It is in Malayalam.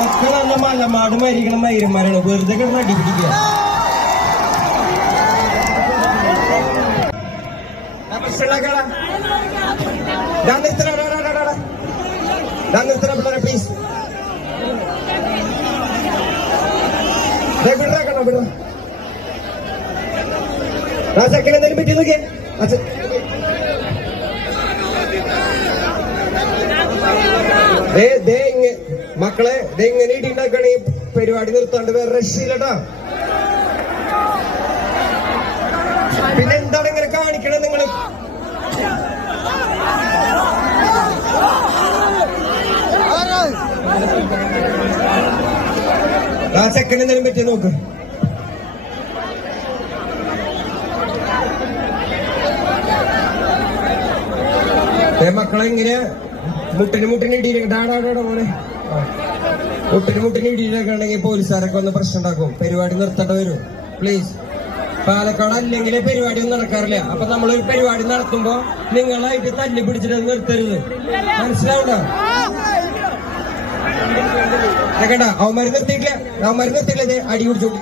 ഒക്കെ നല്ല മലമാട് മരിക്കണ മൈരന്മാരാണ്, വെറുതെ കിടന്ന് അടിപിടിക്കുക. പ്ലീസ് വിടണം. ആ ചെക്കൻ എന്തായാലും പറ്റി നോക്കിയേ. മക്കളെ ഇങ്ങനെ ഇടിണ്ടാക്കണ ഈ പരിപാടി നിർത്താണ്ട് വേറെ രക്ഷയില്ലട്ടാ. പിന്നെ എന്താണ് ഇങ്ങനെ കാണിക്കണേ നിങ്ങള്? ആ ചെക്കൻ എന്തായാലും പറ്റി നോക്ക്. മക്കളെ ഇങ്ങനെ മുട്ടിന് ഇടിയിട്ടാടാടാ പോലെ മുട്ടിന് ഇടിയിലൊക്കെ ഉണ്ടെങ്കിൽ പോലീസുകാരൊക്കെ ഒന്ന് പ്രശ്നം ഉണ്ടാക്കും. പരിപാടി നിർത്തേണ്ടി വരും. പ്ലീസ്. പാലക്കാട് അല്ലെങ്കിൽ പരിപാടി ഒന്നും നടക്കാറില്ല. അപ്പൊ നമ്മളൊരു പരിപാടി നടത്തുമ്പോ നിങ്ങളായിട്ട് തല്ലി പിടിച്ചിട്ട് നിർത്തരുത്. മനസ്സിലാവണ്ടോ? കേക്കണ്ട, അവന്മാര് നിർത്തിയിട്ടില്ല. അടി പിടിച്ചോണ്ടി